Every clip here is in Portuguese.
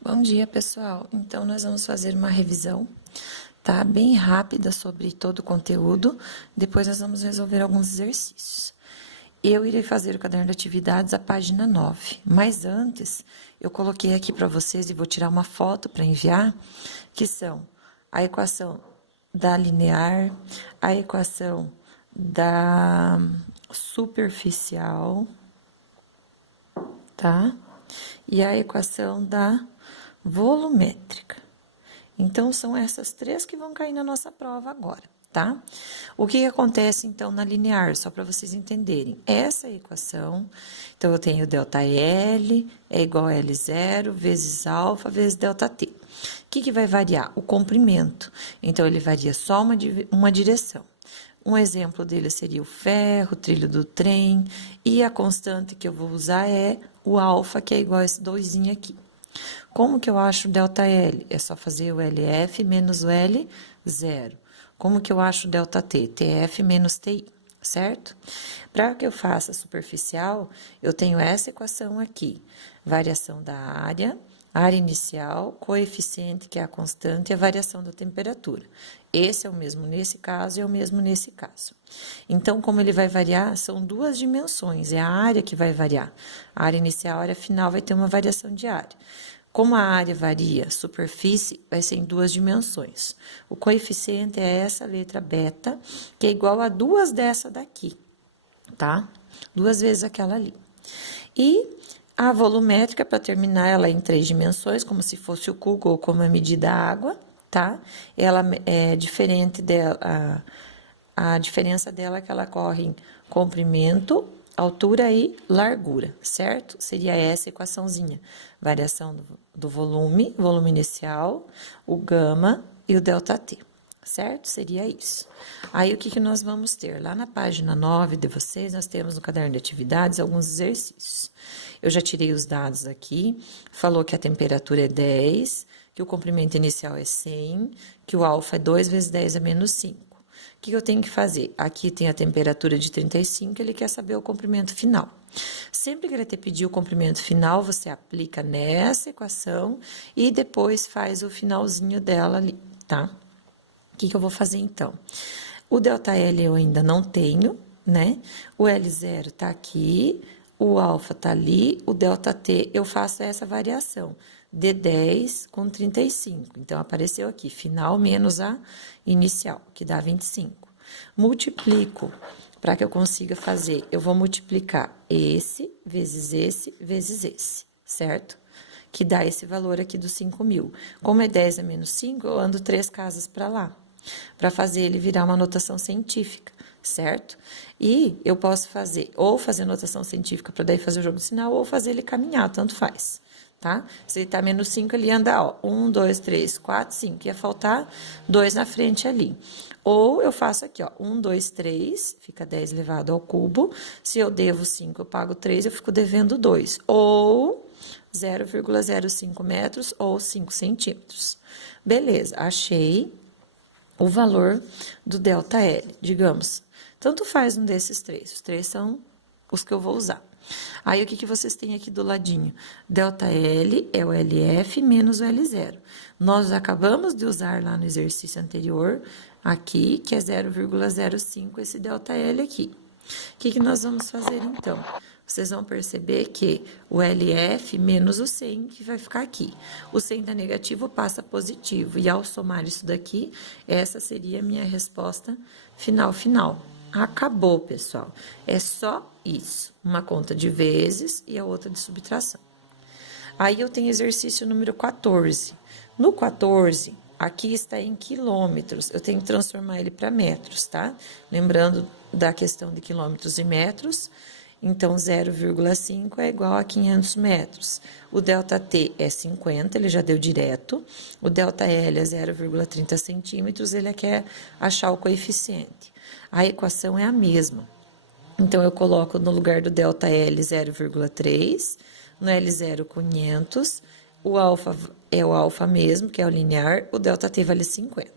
Bom dia, pessoal. Então, nós vamos fazer uma revisão, tá? Bem rápida sobre todo o conteúdo. Depois, nós vamos resolver alguns exercícios. Eu irei fazer o caderno de atividades, a página 9. Mas antes, eu coloquei aqui para vocês e vou tirar uma foto para enviar, que são a equação da linear, a equação da superficial, tá? E a equação da volumétrica. Então, são essas três que vão cair na nossa prova agora, tá? O que acontece, então, na linear, só para vocês entenderem. Essa equação, então, eu tenho ΔL é igual a L0 vezes alfa vezes ΔT. O que vai variar? O comprimento. Então, ele varia só uma direção. Um exemplo dele seria o ferro, o trilho do trem, e a constante que eu vou usar é o alfa, que é igual a esse 2 aqui. Como que eu acho o ΔL? É só fazer o LF menos o L0. Como que eu acho o ΔT? TF menos TI, certo? Para que eu faça superficial, eu tenho essa equação aqui. Variação da área inicial, coeficiente, que é a constante, e a variação da temperatura. Esse é o mesmo nesse caso e é o mesmo nesse caso. Então, como ele vai variar, são duas dimensões, é a área que vai variar. A área inicial, a área final vai ter uma variação de área. Como a área varia, superfície vai ser em duas dimensões. O coeficiente é essa letra beta, que é igual a duas dessa daqui, tá? Duas vezes aquela ali. E a volumétrica, para terminar, ela é em três dimensões, como se fosse o cubo ou como a medida da água, tá? Ela é diferente dela, a diferença dela é que ela corre em comprimento, altura e largura, certo? Seria essa equaçãozinha. Variação do volume, volume inicial, o gama e o ΔT, certo? Seria isso. Aí, o que nós vamos ter? Lá na página 9 de vocês, nós temos no caderno de atividades alguns exercícios. Eu já tirei os dados aqui, falou que a temperatura é 10, que o comprimento inicial é 100, que o alfa é 2 vezes 10 é menos 5. O que eu tenho que fazer? Aqui tem a temperatura de 35, ele quer saber o comprimento final. Sempre que ele te pedir o comprimento final, você aplica nessa equação e depois faz o finalzinho dela ali, tá? O que eu vou fazer então? O ΔL eu ainda não tenho, né? O L0 tá aqui, o alfa tá ali, o ΔT eu faço essa variação de 10 com 35. Então, apareceu aqui, final menos a inicial, que dá 25. Multiplico, para que eu consiga fazer, eu vou multiplicar esse, vezes esse, certo? Que dá esse valor aqui dos 5.000. Como é 10 a menos 5, eu ando 3 casas para lá, para fazer ele virar uma notação científica, certo? E eu posso fazer, ou fazer notação científica para daí fazer o jogo de sinal, ou fazer ele caminhar, tanto faz, tá? Se ele tá menos 5, ele anda, ó, 1, 2, 3, 4, 5. Ia faltar 2 na frente ali. Ou eu faço aqui, ó, 1, 2, 3, fica 10 elevado ao cubo. Se eu devo 5, eu pago 3, eu fico devendo 2. Ou 0,05 metros ou 5 centímetros. Beleza, achei o valor do ΔL, digamos. Tanto faz um desses três, os três são os que eu vou usar. Aí, o que vocês têm aqui do ladinho? ΔL é o LF menos o L0. Nós acabamos de usar lá no exercício anterior, aqui, que é 0,05 esse ΔL aqui. O que nós vamos fazer, então? Vocês vão perceber que o LF menos o 100, que vai ficar aqui. O 100 da negativo passa positivo. E ao somar isso daqui, essa seria a minha resposta final. Acabou, pessoal. É só isso. Uma conta de vezes e a outra de subtração. Aí, eu tenho exercício número 14. No 14, aqui está em quilômetros. Eu tenho que transformar ele para metros, tá? Lembrando da questão de quilômetros e metros. Então, 0,5 é igual a 500 metros. O ΔT é 50, ele já deu direto. O ΔL é 0,30 centímetros, ele quer achar o coeficiente. A equação é a mesma. Então, eu coloco no lugar do ΔL 0,3, no L0 500, o alfa é o alfa mesmo, que é o linear, o ΔT vale 50.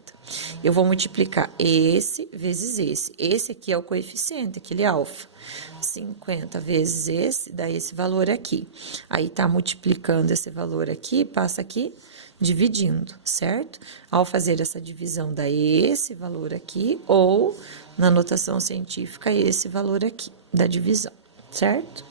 Eu vou multiplicar esse vezes esse. Esse aqui é o coeficiente, aquele alfa. 50 vezes esse, dá esse valor aqui. Aí, tá multiplicando esse valor aqui, passa aqui, dividindo, certo? Ao fazer essa divisão, dá esse valor aqui, ou, na notação científica, esse valor aqui, da divisão, certo?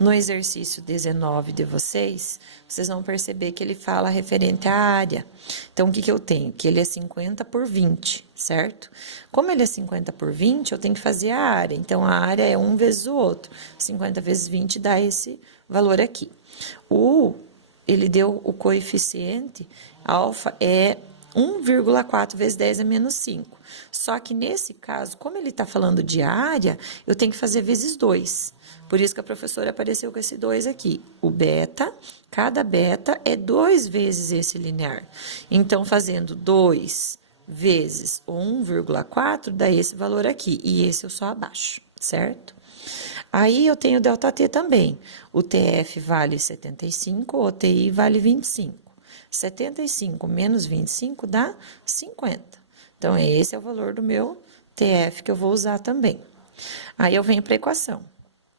No exercício 19 de vocês, vocês vão perceber que ele fala referente à área. Então, o que eu tenho? Que ele é 50 por 20, certo? Como ele é 50 por 20, eu tenho que fazer a área. Então, a área é um vezes o outro. 50 vezes 20 dá esse valor aqui. Ele deu o coeficiente, alfa é 1,4 vezes 10 a menos 5. Só que nesse caso, como ele está falando de área, eu tenho que fazer vezes 2. Por isso que a professora apareceu com esse 2 aqui. O beta, cada beta é 2 vezes esse linear. Então, fazendo 2 vezes 1,4 dá esse valor aqui. E esse eu só abaixo, certo? Aí, eu tenho o ΔT também. O TF vale 75, o TI vale 25. 75 menos 25 dá 50. Então, esse é o valor do meu TF que eu vou usar também. Aí, eu venho para a equação.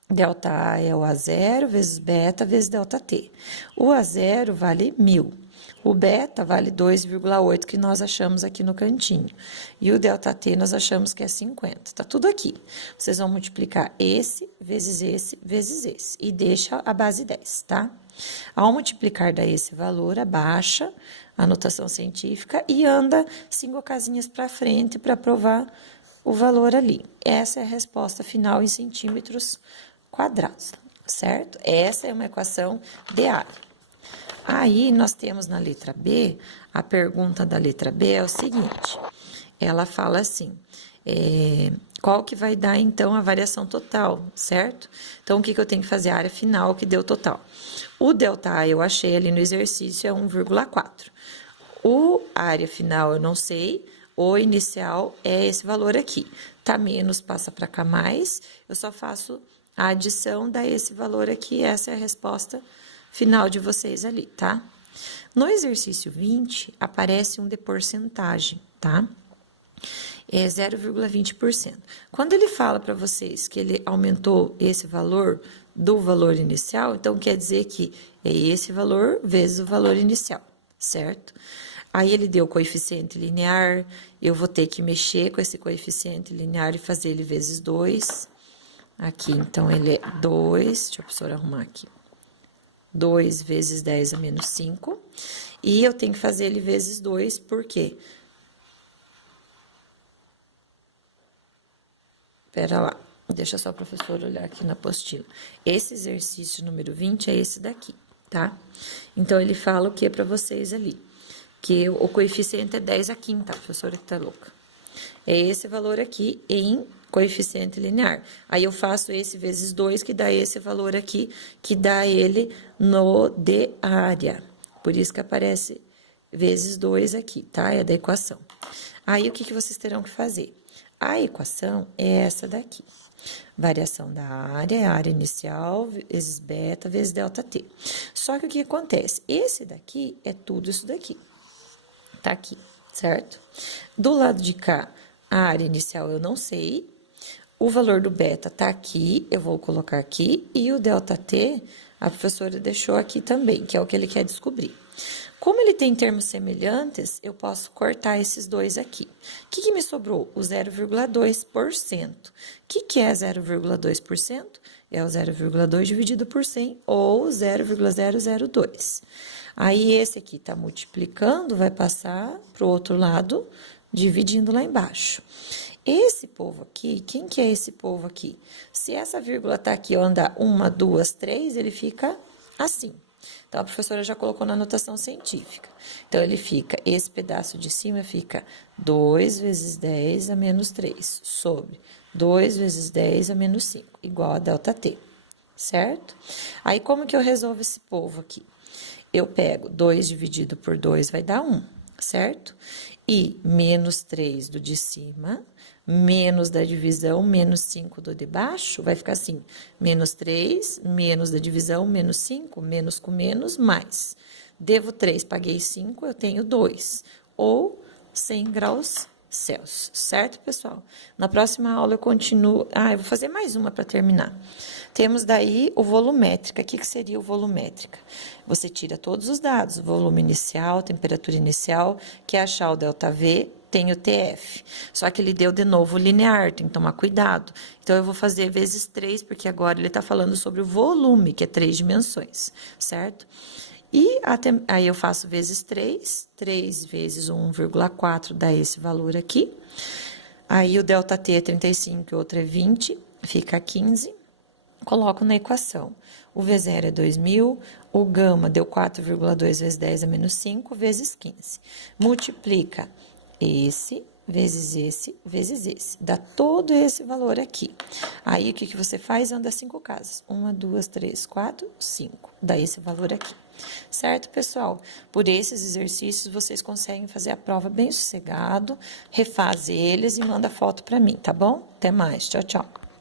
Delta A é o A0 vezes beta vezes ΔT. O A0 vale 1.000. O beta vale 2,8 que nós achamos aqui no cantinho. E o ΔT nós achamos que é 50. Tá tudo aqui. Vocês vão multiplicar esse vezes esse vezes esse. E deixa a base 10, tá? Ao multiplicar dá esse valor, abaixa a notação científica e anda 5 casinhas para frente para provar o valor ali. Essa é a resposta final em centímetros quadrados, certo? Essa é uma equação de área. Aí, nós temos na letra B, a pergunta da letra B é o seguinte, ela fala assim, qual que vai dar, então, a variação total, certo? Então, o que eu tenho que fazer? A área final que deu total. O ΔA eu achei ali no exercício é 1,4. A área final eu não sei, o inicial é esse valor aqui. Tá menos, passa para cá mais, eu só faço a adição, dá esse valor aqui, essa é a resposta final de vocês ali, tá? No exercício 20, aparece um de porcentagem, tá? É 0,20%. Quando ele fala para vocês que ele aumentou esse valor do valor inicial, então quer dizer que é esse valor vezes o valor inicial, certo? Aí ele deu o coeficiente linear, eu vou ter que mexer com esse coeficiente linear e fazer ele vezes 2. Aqui, então, ele é 2, deixa a professora arrumar aqui. 2 vezes 10 a menos 5. E eu tenho que fazer ele vezes 2, por quê? Pera lá, deixa só a professora olhar aqui na apostila. Esse exercício número 20 é esse daqui, tá? Então, ele fala o que para vocês ali? Que o coeficiente é 10 a quinta, a professora que tá louca. É esse valor aqui em coeficiente linear. Aí, eu faço esse vezes 2, que dá esse valor aqui, que dá ele no de área. Por isso que aparece vezes 2 aqui, tá? É da equação. Aí, o que vocês terão que fazer? A equação é essa daqui. Variação da área é a área inicial vezes beta vezes ΔT. Só que o que acontece? Esse daqui é tudo isso daqui. Tá aqui, certo? Do lado de cá, a área inicial eu não sei. O valor do beta tá aqui, eu vou colocar aqui. E o ΔT, a professora deixou aqui também, que é o que ele quer descobrir. Como ele tem termos semelhantes, eu posso cortar esses dois aqui. O que me sobrou? O 0,2%. O que é 0,2%? É o 0,2 dividido por 100, ou 0,002. Aí, esse aqui tá multiplicando, vai passar pro outro lado, dividindo lá embaixo. Esse povo aqui, quem que é esse povo aqui? Se essa vírgula tá aqui, eu andar 1, 2, 3, ele fica assim. Então, a professora já colocou na anotação científica. Então, ele fica, esse pedaço de cima fica 2 vezes 10 a menos 3, sobre 2 vezes 10 a menos 5, igual a ΔT, certo? Aí, como que eu resolvo esse povo aqui? Eu pego 2 dividido por 2 vai dar 1, certo? E menos 3 do de cima, menos da divisão, menos 5 do de baixo, vai ficar assim, menos 3, menos da divisão, menos 5, menos com menos, mais. Devo 3, paguei 5, eu tenho 2. Ou 100 graus Celsius, certo, pessoal? Na próxima aula eu continuo... eu vou fazer mais uma para terminar. Temos daí o volumétrica. O que seria o volumétrica? Você tira todos os dados, volume inicial, temperatura inicial, quer achar o ΔV, tem o TF. Só que ele deu de novo linear, tem que tomar cuidado. Então, eu vou fazer vezes 3, porque agora ele está falando sobre o volume, que é 3 dimensões, certo? E aí eu faço vezes 3, 3 vezes 1,4 dá esse valor aqui. Aí o ΔT é 35 e o outro é 20, fica 15. Coloco na equação. O V0 é 2.000, o gama deu 4,2 vezes 10 a menos 5, vezes 15. Multiplica esse, vezes esse. Dá todo esse valor aqui. Aí, o que você faz? Anda 5 casas. 1, 2, 3, 4, 5. Dá esse valor aqui. Certo, pessoal? Por esses exercícios, vocês conseguem fazer a prova bem sossegado, refaz eles e manda foto para mim, tá bom? Até mais. Tchau, tchau.